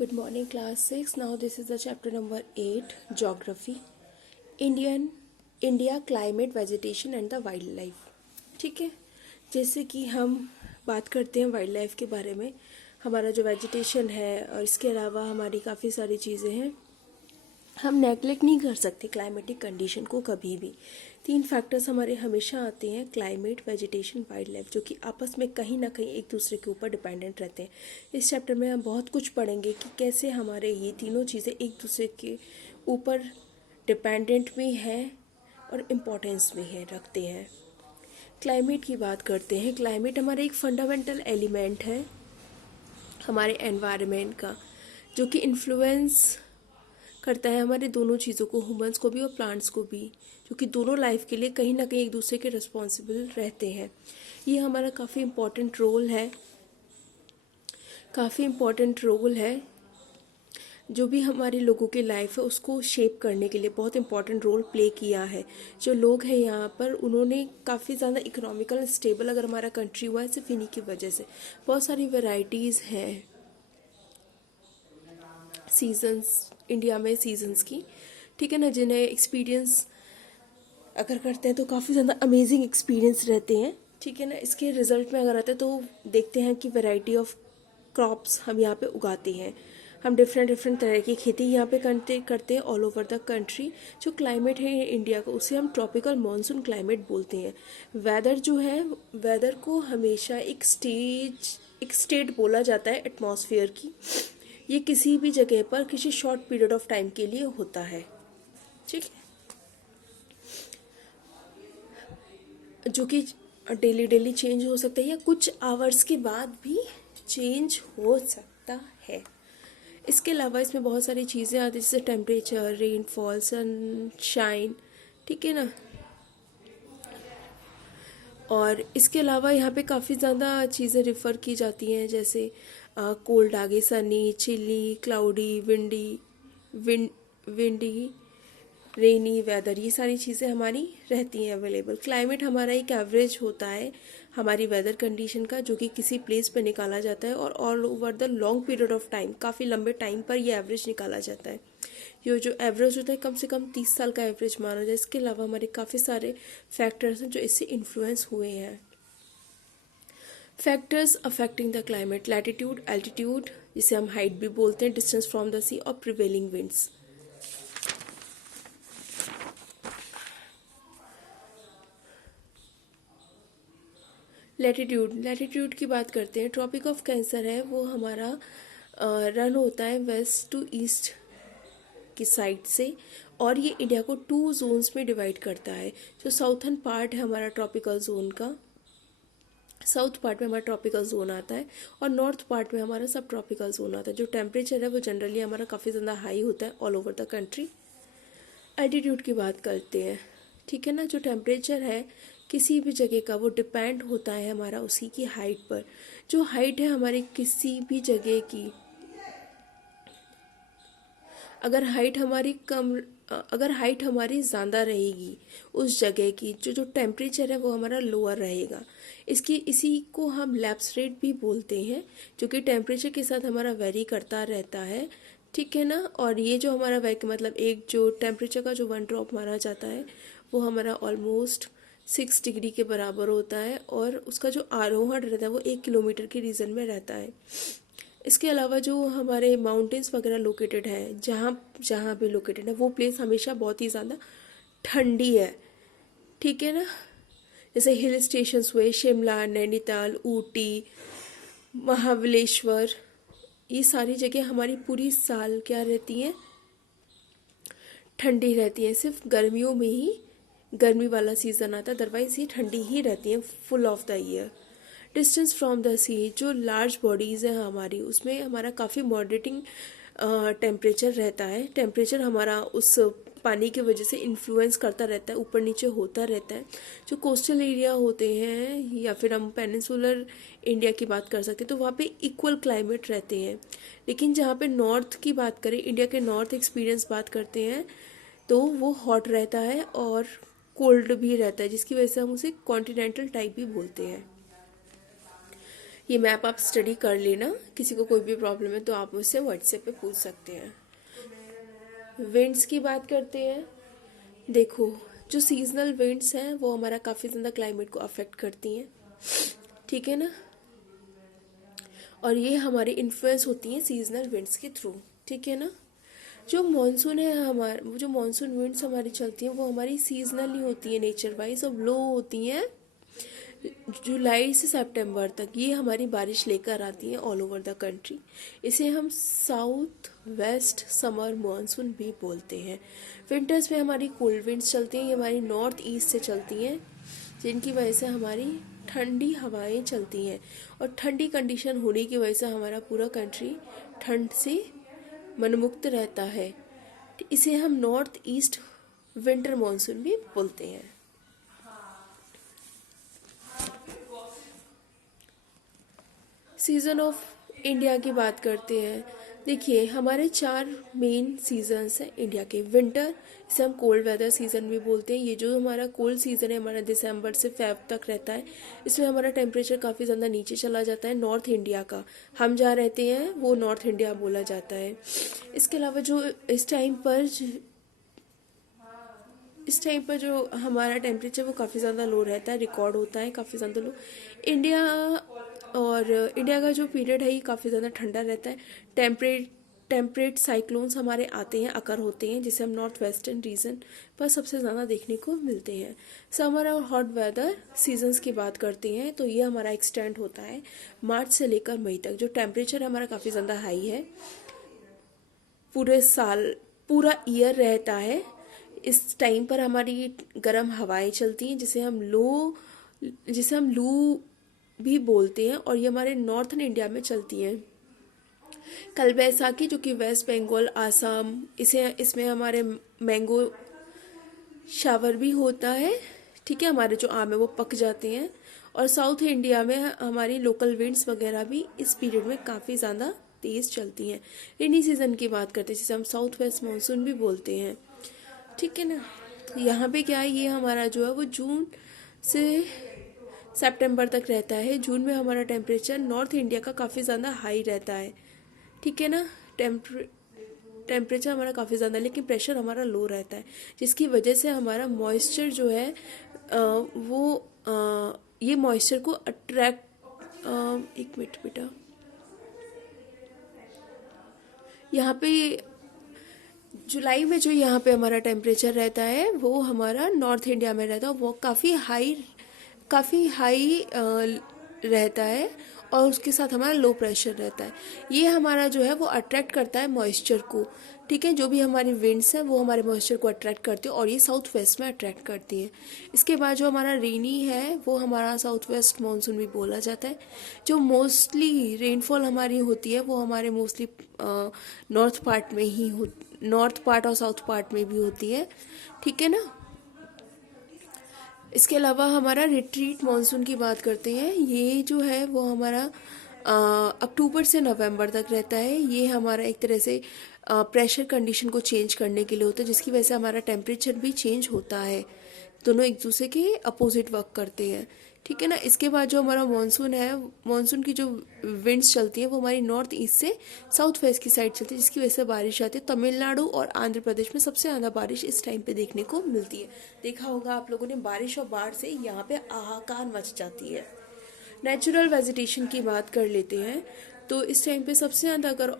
Good morning, class 6. Now, this is the chapter number 8, Geography. India, Climate, Vegetation and the Wildlife. ठीक है, जैसे कि हम बात करते हैं वाइल्ड लाइफ के बारे में, हमारा जो वेजिटेशन है और इसके अलावा हमारी काफ़ी सारी चीज़ें हैं, हम नेगलेक्ट नहीं कर सकते क्लाइमेटिक कंडीशन को कभी भी। 3 फैक्टर्स हमारे हमेशा आते हैं, क्लाइमेट, वेजिटेशन, वाइल्ड लाइफ, जो कि आपस में कहीं ना कहीं एक दूसरे के ऊपर डिपेंडेंट रहते हैं। इस चैप्टर में हम बहुत कुछ पढ़ेंगे कि कैसे हमारे ये तीनों चीज़ें एक दूसरे के ऊपर डिपेंडेंट भी हैं और इम्पोर्टेंस भी है रखते हैं। क्लाइमेट की बात करते हैं। क्लाइमेट हमारा एक फंडामेंटल एलिमेंट है हमारे एनवायरनमेंट का, जो कि इन्फ्लुएंस करता है हमारे दोनों चीज़ों को, ह्यूमंस को भी और प्लांट्स को भी, जो कि दोनों लाइफ के लिए कहीं ना कहीं एक दूसरे के रिस्पॉन्सिबल रहते हैं। ये हमारा काफ़ी इम्पोर्टेंट रोल है, जो भी हमारे लोगों की लाइफ है उसको शेप करने के लिए बहुत इंपॉर्टेंट रोल प्ले किया है। जो लोग हैं यहाँ पर, उन्होंने काफ़ी ज़्यादा इकोनॉमिकल स्टेबल अगर हमारा कंट्री हुआ है सिर्फ इन्हीं की वजह से। बहुत सारी वेराइटीज़ हैं सीजन्स, इंडिया में सीजन्स की, ठीक है ना, जिन्हें एक्सपीरियंस अगर करते हैं तो काफ़ी ज़्यादा अमेजिंग एक्सपीरियंस रहते हैं, ठीक है ना। इसके रिजल्ट में अगर आते हैं तो देखते हैं कि वैरायटी ऑफ क्रॉप्स हम यहाँ पे उगाते हैं, हम डिफरेंट तरह की खेती यहाँ पे करते हैं ऑल ओवर द कंट्री। जो क्लाइमेट है इंडिया का, उसे हम ट्रॉपिकल मॉनसून क्लाइमेट बोलते हैं। वेदर जो है, वेदर को हमेशा एक स्टेट बोला जाता है एटमॉस्फेयर की। ये किसी भी जगह पर किसी शॉर्ट पीरियड ऑफ टाइम के लिए होता है, ठीक है, जो कि डेली चेंज हो सकता है या कुछ आवर्स के बाद भी चेंज हो सकता है। इसके अलावा इसमें बहुत सारी चीज़ें आती हैं, जैसे टेम्परेचर, रेनफॉल, सनशाइन, ठीक है ना। और इसके अलावा यहाँ पे काफ़ी ज़्यादा चीज़ें रिफ़र की जाती हैं, जैसे कोल्ड आगे, sunny, chilly, cloudy, windy, rainy weather, ये सारी चीज़ें हमारी रहती हैं अवेलेबल। क्लाइमेट हमारा एक एवरेज होता है हमारी वेदर कंडीशन का, जो कि किसी प्लेस पर निकाला जाता है और all over the long period of time, काफ़ी लंबे टाइम पर ये एवरेज निकाला जाता है। ये जो एवरेज होता है कम से कम 30 साल का एवरेज माना जाए। इसके अलावा हमारे काफ़ी सारे फैक्टर्स हैं जो इससे इन्फ्लुएंस हुए हैं। Factors affecting the climate: latitude, altitude, जिसे हम हाइट भी बोलते हैं, डिस्टेंस फ्रॉम द सी और प्रिवेलिंग विंड्स। लैटिट्यूड की बात करते हैं। ट्रॉपिक ऑफ कैंसर है वो हमारा रन होता है वेस्ट टू ईस्ट की साइड से, और ये इंडिया को 2 जोन्स में डिवाइड करता है। जो साउथर्न पार्ट है हमारा ट्रॉपिकल जोन का, साउथ पार्ट में हमारा ट्रॉपिकल जोन आता है और नॉर्थ पार्ट में हमारा सब ट्रॉपिकल जोन आता है। जो टेम्परेचर है वो जनरली हमारा काफ़ी ज़्यादा हाई होता है all over the country. Altitude की बात करते हैं, ठीक है ना। जो टेम्परेचर है किसी भी जगह का, वो डिपेंड होता है हमारा उसी की हाइट पर। जो हाइट है हमारी किसी भी जगह की, अगर हाइट हमारी ज़्यादा रहेगी उस जगह की, जो टेम्परेचर है वो हमारा लोअर रहेगा। इसी को हम लैप्स रेट भी बोलते हैं, जो कि टेम्परेचर के साथ हमारा वेरी करता रहता है, ठीक है ना। और ये जो हमारा मतलब एक जो टेम्परेचर का जो 1 ड्रॉप माना जाता है वो हमारा ऑलमोस्ट 6 डिग्री के बराबर होता है, और उसका जो आरोहण रहता है वो 1 किलोमीटर के रीजन में रहता है। इसके अलावा जो हमारे माउंटेन्स वगैरह लोकेटेड है, जहाँ भी लोकेटेड है, वो प्लेस हमेशा बहुत ही ज़्यादा ठंडी है, ठीक है ना। जैसे हिल स्टेशंस हुए शिमला, नैनीताल, ऊटी, महाबलेश्वर, ये सारी जगह हमारी पूरी साल क्या रहती हैं, ठंडी रहती हैं। सिर्फ गर्मियों में ही गर्मी वाला सीज़न आता है, अदरवाइज ये ठंडी ही रहती हैं full of the year. Distance from the sea, जो लार्ज बॉडीज़ हैं हमारी, उसमें हमारा काफ़ी मॉडरेटिंग टेम्परेचर रहता है। टेम्परेचर हमारा उस पानी की वजह से इन्फ्लुएंस करता रहता है, ऊपर नीचे होता रहता है। जो कोस्टल एरिया होते हैं या फिर हम पेनिनसुलर इंडिया की बात कर सकते हैं, तो वहाँ पे इक्वल क्लाइमेट रहते हैं। लेकिन जहाँ पे नॉर्थ की बात करें, इंडिया के नॉर्थ एक्सपीरियंस बात करते हैं, तो वो हॉट रहता है और कोल्ड भी रहता है, जिसकी वजह से हम उसे कॉन्टिनेंटल टाइप भी बोलते हैं। ये मैप आप स्टडी कर लेना, किसी को कोई भी प्रॉब्लम है तो आप मुझसे व्हाट्सएप पे पूछ सकते हैं। विंड्स की बात करते हैं। देखो, जो सीजनल विंड्स हैं वो हमारा काफ़ी ज़्यादा क्लाइमेट को अफेक्ट करती हैं, ठीक है ना। और ये हमारी इन्फ्लुएंस होती हैं सीजनल विंड्स के थ्रू, ठीक है ना। जो मॉनसून है हमारा, जो मॉनसून विंड्स हमारी चलती हैं वो हमारी सीजनली होती है, नेचर वाइज, और ब्लो होती हैं जुलाई से सितंबर तक। ये हमारी बारिश लेकर आती है ऑल ओवर द कंट्री। इसे हम साउथ वेस्ट समर मॉनसून भी बोलते हैं। विंटर्स में हमारी कोल्ड विंड्स चलती हैं, ये हमारी नॉर्थ ईस्ट से चलती हैं, जिनकी वजह से हमारी ठंडी हवाएं चलती हैं, और ठंडी कंडीशन होने की वजह से हमारा पूरा कंट्री ठंड से मनमुक्त रहता है। इसे हम नॉर्थ ईस्ट विंटर मॉनसून भी बोलते हैं। सीज़न ऑफ इंडिया की बात करते हैं। देखिए, हमारे 4 मेन सीजन्स हैं इंडिया के। विंटर, इसे हम कोल्ड वेदर सीज़न भी बोलते हैं। ये जो हमारा कोल्ड सीज़न है हमारा दिसंबर से फेब तक रहता है। इसमें हमारा टेम्परेचर काफ़ी ज़्यादा नीचे चला जाता है। नॉर्थ इंडिया का, हम जहाँ रहते हैं वो नॉर्थ इंडिया बोला जाता है। इसके अलावा जो इस टाइम पर जो हमारा टेम्परेचर वो काफ़ी ज़्यादा लो रहता है, रिकॉर्ड होता है काफ़ी ज़्यादा लो। इंडिया इंडिया का जो पीरियड है ये काफ़ी ज़्यादा ठंडा रहता है। टेम्परेट साइक्लोन्स हमारे आते हैं, अकर होते हैं, जिसे हम नॉर्थ वेस्टर्न रीजन पर सबसे ज़्यादा देखने को मिलते हैं। समर और हॉट वेदर सीजन्स की बात करते हैं तो ये हमारा एक्सटेंड होता है मार्च से लेकर मई तक। जो टेम्परेचर हमारा काफ़ी ज़्यादा हाई है, पूरे साल पूरा ईयर रहता है। इस टाइम पर हमारी गर्म हवाएं चलती हैं, जिसे हम लू भी बोलते हैं, और ये हमारे नॉर्थन इंडिया में चलती हैं। कल बैसाखी, जो कि वेस्ट बंगाल, आसाम, इसमें हमारे मैंगो शावर भी होता है, ठीक है। हमारे जो आम है वो पक जाते हैं। और साउथ इंडिया में हमारी लोकल विंड्स वगैरह भी इस पीरियड में काफ़ी ज़्यादा तेज़ चलती हैं। रेनी सीज़न की बात करते हैं, जिसे हम साउथ वेस्ट मानसून भी बोलते हैं, ठीक है ना। यहाँ पे क्या है, ये हमारा जो है वो जून से सितंबर तक रहता है। जून में हमारा टेम्परेचर नॉर्थ इंडिया का काफ़ी ज़्यादा हाई रहता है, ठीक है ना। टेम्परेचर हमारा काफ़ी ज़्यादा, लेकिन प्रेशर हमारा लो रहता है, जिसकी वजह से हमारा मॉइस्चर जो है ये मॉइस्चर को अट्रैक्ट, एक मिनट बेटा, यहाँ पे जुलाई में जो यहाँ पे हमारा टेम्परेचर रहता है वो हमारा नॉर्थ इंडिया में रहता है, वो काफ़ी हाई रहता है, और उसके साथ हमारा लो प्रेशर रहता है। ये हमारा जो है वो अट्रैक्ट करता है मॉइस्चर को, ठीक है। जो भी हमारी विंड्स हैं वो हमारे मॉइस्चर को अट्रैक्ट करती है, और ये साउथ वेस्ट में अट्रैक्ट करती हैं। इसके बाद जो हमारा रेनी है वो हमारा साउथ वेस्ट मानसून भी बोला जाता है। जो मोस्टली रेनफॉल हमारी होती है वो हमारे मोस्टली नॉर्थ पार्ट और साउथ पार्ट में भी होती है, ठीक है ना। इसके अलावा हमारा रिट्रीट मानसून की बात करते हैं। ये जो है वो हमारा अक्टूबर से नवंबर तक रहता है। ये हमारा एक तरह से प्रेशर कंडीशन को चेंज करने के लिए होता है, जिसकी वजह से हमारा टेम्परेचर भी चेंज होता है। दोनों एक दूसरे के अपोजिट वर्क करते हैं, ठीक है ना। इसके बाद जो हमारा मानसून है, मानसून की जो विंड्स चलती हैं वो हमारी नॉर्थ ईस्ट से साउथ वेस्ट की साइड चलती है, जिसकी वजह से बारिश आती है। तमिलनाडु और आंध्र प्रदेश में सबसे ज़्यादा बारिश इस टाइम पे देखने को मिलती है। देखा होगा आप लोगों ने, बारिश और बाढ़ से यहाँ पे हाहाकार मच जाती है। नेचुरल वेजिटेशन की बात कर लेते हैं तो इस टाइम पे सबसे ज़्यादा अगर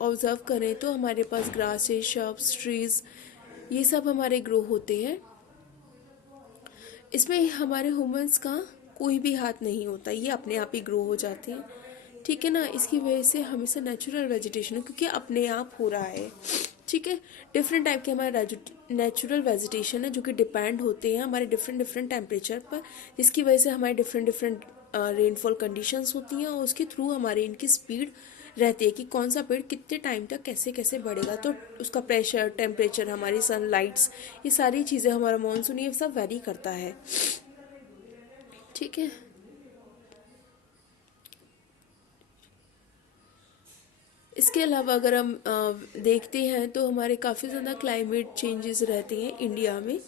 ऑब्जर्व करें तो हमारे पास ग्रासेस, शर्ब्स, ट्रीज, ये सब हमारे ग्रो होते हैं। इसमें हमारे ह्यूमंस का कोई भी हाथ नहीं होता, ये अपने आप ही ग्रो हो जाते हैं, ठीक है ना। इसकी वजह से हमेशा नेचुरल वेजिटेशन है, क्योंकि अपने आप हो रहा है, ठीक है। डिफरेंट टाइप के हमारे नेचुरल वेजिटेशन है जो कि डिपेंड होते हैं हमारे डिफरेंट टेम्परेचर पर, जिसकी वजह से हमारे डिफरेंट रेनफॉल कंडीशंस होती हैं, और उसके थ्रू हमारे इनकी स्पीड रहती है कि कौन सा पेड़ कितने टाइम तक कैसे कैसे बढ़ेगा। तो उसका प्रेशर, टेम्परेचर, हमारी सनलाइट्स, ये सारी चीज़ें, हमारा मानसून, ये सब वेरी करता है, ठीक है। इसके अलावा अगर हम देखते हैं तो हमारे काफ़ी ज़्यादा क्लाइमेट चेंजेस रहते हैं इंडिया में।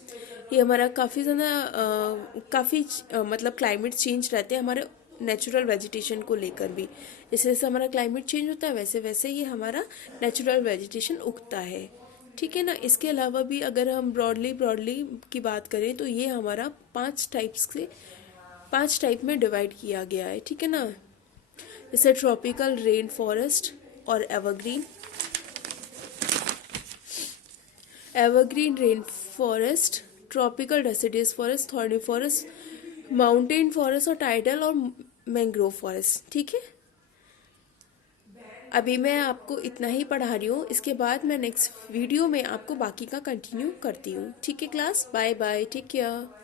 ये हमारा काफ़ी ज़्यादा मतलब क्लाइमेट चेंज रहते हैं हमारे नेचुरल वेजिटेशन को लेकर भी। जैसे जैसे हमारा क्लाइमेट चेंज होता है वैसे वैसे ये हमारा नेचुरल वेजिटेशन उगता है, ठीक है ना। इसके अलावा भी अगर हम ब्रॉडली की बात करें तो ये हमारा 5 टाइप में डिवाइड किया गया है, ठीक है ना। जैसे ट्रॉपिकल रेन फॉरेस्ट और evergreen rain forest, tropical deciduous forest, thorny forest, mountain forest और टाइडल और मैंग्रोव फॉरेस्ट, ठीक है। अभी मैं आपको इतना ही पढ़ा रही हूँ, इसके बाद मैं नेक्स्ट वीडियो में आपको बाकी का कंटिन्यू करती हूँ, ठीक है class. Bye bye, take care.